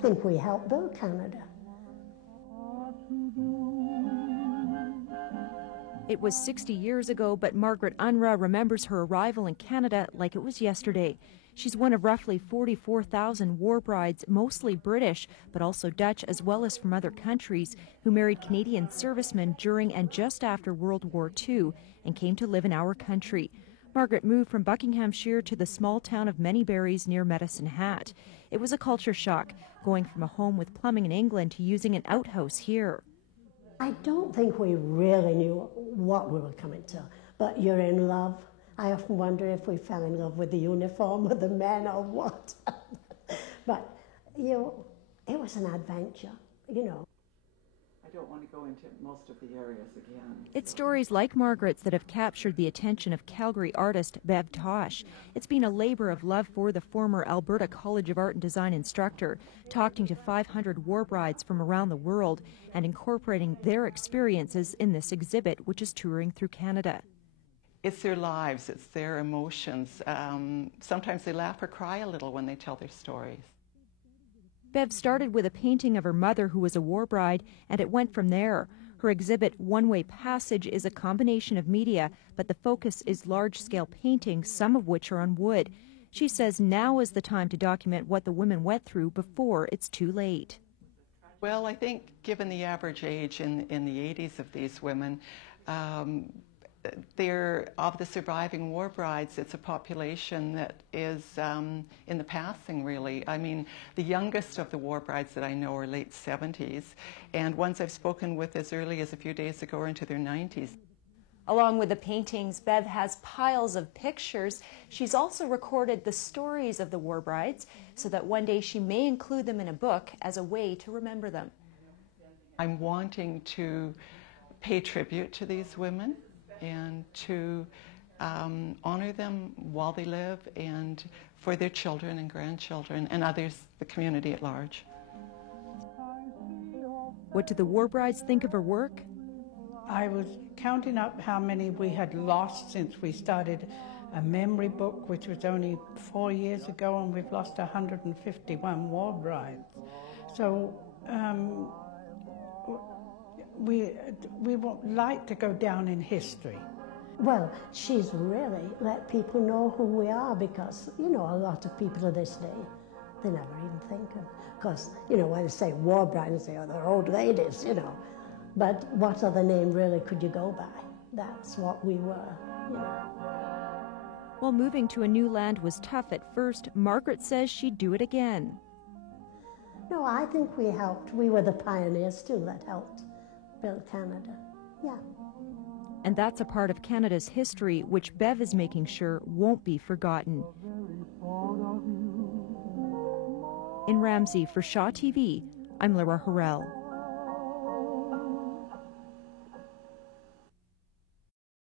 think we helped build Canada. It was 60 years ago, but Margaret Unruh remembers her arrival in Canada like it was yesterday. She's one of roughly 44,000 war brides, mostly British, but also Dutch as well as from other countries, who married Canadian servicemen during and just after World War II and came to live in our country. Margaret moved from Buckinghamshire to the small town of Manyberries near Medicine Hat. It was a culture shock, going from a home with plumbing in England to using an outhouse here. I don't think we really knew what we were coming to, but you're in love. I often wonder if we fell in love with the uniform or the men or what. But, it was an adventure, I don't want to go into most of the areas again. It's stories like Margaret's that have captured the attention of Calgary artist Bev Tosh. It's been a labor of love for the former Alberta College of Art and Design instructor, talking to 500 war brides from around the world and incorporating their experiences in this exhibit, which is touring through Canada. It's their lives, it's their emotions. Sometimes they laugh or cry a little when they tell their stories. Bev started with a painting of her mother who was a war bride, and it went from there. Her exhibit, One Way Passage, is a combination of media, but the focus is large-scale paintings, some of which are on wood. She says now is the time to document what the women went through before it's too late. Well, I think given the average age in the 80s of these women, they're, of the surviving war brides, it's a population that is in the passing, really. I mean, the youngest of the war brides that I know are late 70s, and ones I've spoken with as early as a few days ago are into their 90s. Along with the paintings, Bev has piles of pictures. She's also recorded the stories of the war brides so that one day she may include them in a book as a way to remember them. I'm wanting to pay tribute to these women and to honor them while they live and for their children and grandchildren and others, the community at large. What do the war brides think of her work? I was counting up how many we had lost since we started a memory book, which was only 4 years ago, and we've lost 151 war brides. So we would like to go down in history. Well, she's really let people know who we are because, a lot of people to this day, they never even think of, because, when they say war bride, they say, oh, they're old ladies, But what other name really could you go by? That's what we were, While moving to a new land was tough at first, Margaret says she'd do it again. No, I think we helped. We were the pioneers too that helped build Canada. Yeah. And that's a part of Canada's history which Bev is making sure won't be forgotten. In Ramsey for Shaw TV, I'm Laura Harrell.